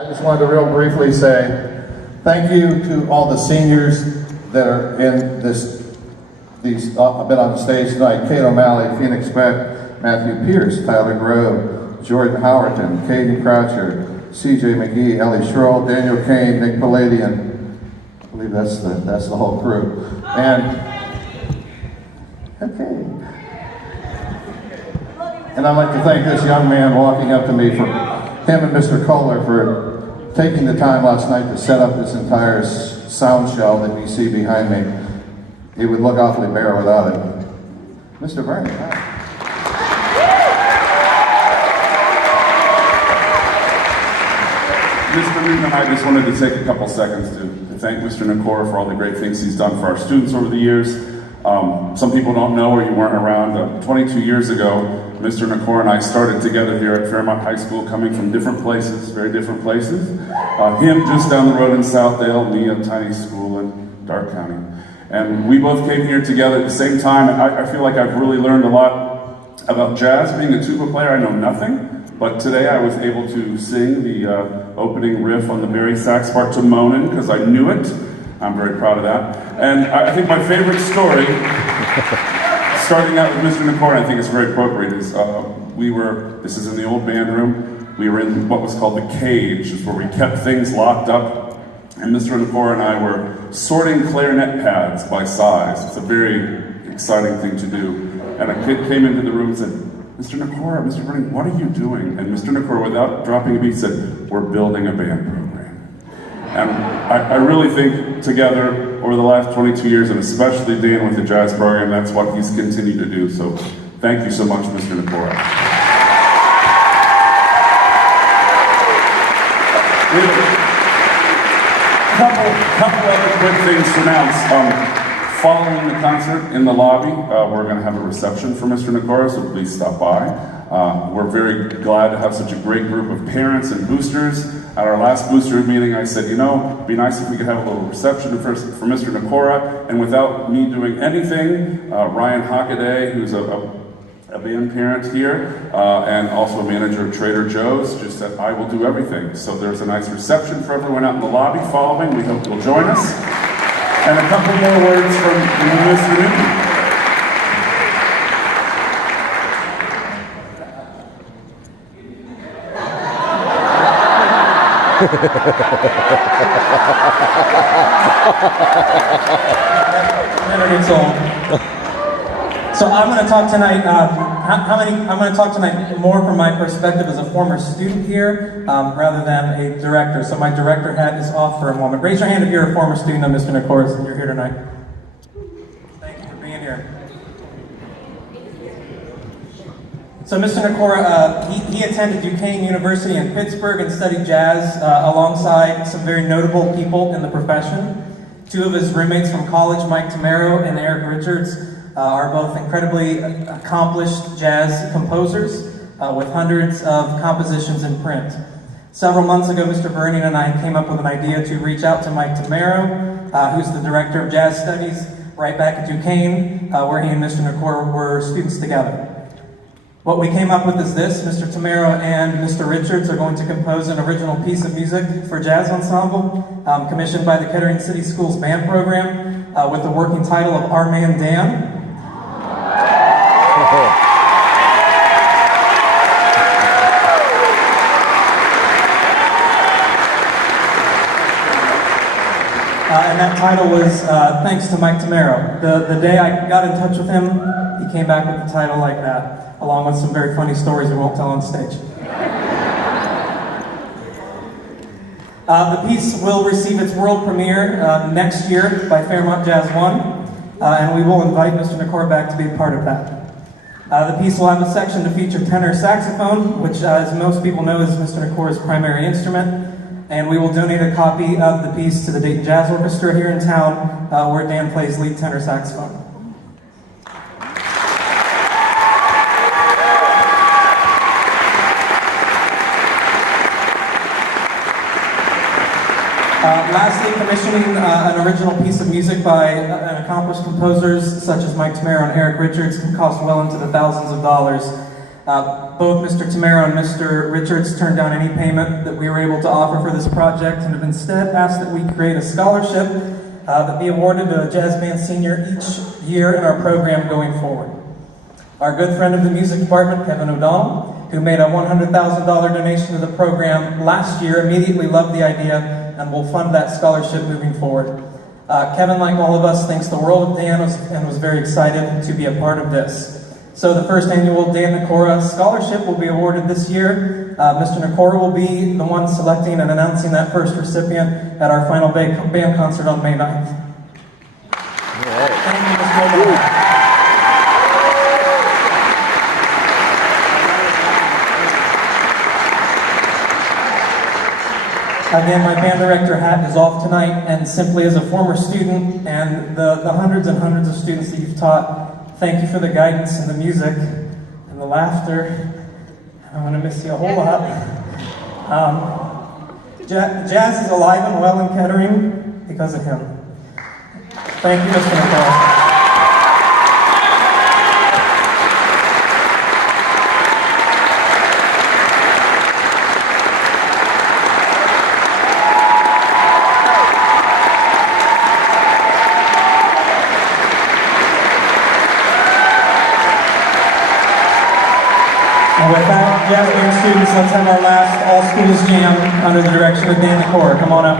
I just wanted to real briefly say thank you to all the seniors that are in these I've been on stage tonight. Kate O'Malley, Phoenix Beck, Matthew Pierce, Tyler Grove, Jordan Howerton, Caden Croucher, CJ McGee, Ellie Schroll, Daniel Kane, Nick Palladian. I believe that's the whole crew. And okay. And I'd like to thank this young man walking up to me, for him and Mr. Kohler, for taking the time last night to set up this entire sound show that you see behind me. It would look awfully bare without it. Mr. Bernie, hi. Mr. Newman, I just wanted to take a couple seconds to thank Mr. Nicora for all the great things he's done for our students over the years. Some people don't know, or you weren't around, 22 years ago, Mr. Nicora and I started together here at Fairmont High School, coming from different places, very different places. Him just down the road in Southdale, me a tiny school in Dark County. And we both came here together at the same time, and I feel like I've really learned a lot about jazz. Being a tuba player, I know nothing, but today I was able to sing the opening riff on the Barry sax part to Moanin', because I knew it. I'm very proud of that. And I think my favorite story, starting out with Mr. Nicora, I think it's very appropriate, is this is in the old band room, we were in what was called the cage, where we kept things locked up, and Mr. Nicora and I were sorting clarinet pads by size. It's a very exciting thing to do. And a kid came into the room and said, Mr. Nicora, Mr. Vernon, what are you doing? And Mr. Nicora, without dropping a beat, said, we're building a band program. And I really think together, over the last 22 years, and especially Dan with the jazz program, that's what he's continued to do. So thank you so much, Mr. Nicora. A couple other quick things to announce. Following the concert in the lobby, we're going to have a reception for Mr. Nicora, so please stop by. We're very glad to have such a great group of parents and boosters. At our last booster meeting, I said, you know, it'd be nice if we could have a little reception for Mr. Nicora. And without me doing anything, Ryan Hockaday, who's a band parent here, and also a manager of Trader Joe's, just said, I will do everything. So there's a nice reception for everyone out in the lobby following. We hope you'll join us. And a couple more words from Mr. Newton. Never gets old. So I'm going to talk tonight. I'm going to talk tonight more from my perspective as a former student here, rather than a director. So my director hat is off for a moment. Raise your hand if you're a former student of Mr. Nicora's and you're here tonight. Thank you for being here. So Mr. Nicora, he attended Duquesne University in Pittsburgh and studied jazz alongside some very notable people in the profession. Two of his roommates from college, Mike Tamaro and Eric Richards, are both incredibly accomplished jazz composers with hundreds of compositions in print. Several months ago, Mr. Burning and I came up with an idea to reach out to Mike Tamaro, who's the director of jazz studies right back at Duquesne, where he and Mr. Nicora were students together. What we came up with is this: Mr. Tamaro and Mr. Richards are going to compose an original piece of music for jazz ensemble, commissioned by the Kettering City Schools band program, with the working title of Our Man Dan. And that title was thanks to Mike Tamaro. The day I got in touch with him, he came back with the title like that, along with some very funny stories we won't tell on stage. The piece will receive its world premiere next year by Fairmont Jazz 1, and we will invite Mr. Nicora back to be a part of that. The piece will have a section to feature tenor saxophone, which, as most people know, is Mr. Nicora's primary instrument. And we will donate a copy of the piece to the Dayton Jazz Orchestra here in town, where Dan plays lead tenor saxophone. Lastly, commissioning an original piece of music by accomplished composers such as Mike Tamaro and Eric Richards can cost well into the thousands of dollars. Both Mr. Tamero and Mr. Richards turned down any payment that we were able to offer for this project and have instead asked that we create a scholarship that be awarded to a jazz band senior each year in our program going forward. Our good friend of the music department, Kevin O'Donnell, who made a $100,000 donation to the program last year, immediately loved the idea and will fund that scholarship moving forward. Kevin, like all of us, thinks the world of Dan and was very excited to be a part of this. So the first annual Dan Nicora Scholarship will be awarded this year. Mr. Nicora will be the one selecting and announcing that first recipient at our final band concert on May 9th. Thank you, Mr. O'Donnell. Again, my band director hat is off tonight, and simply as a former student and the hundreds and hundreds of students that you've taught, thank you for the guidance and the music and the laughter. I'm going to miss you a whole lot. Jazz is alive and well in Kettering because of him. Thank you, Mr. Nicora. And with that, jazz band students, let's have our last all schools jam under the direction of Dan Nicora. Come on up.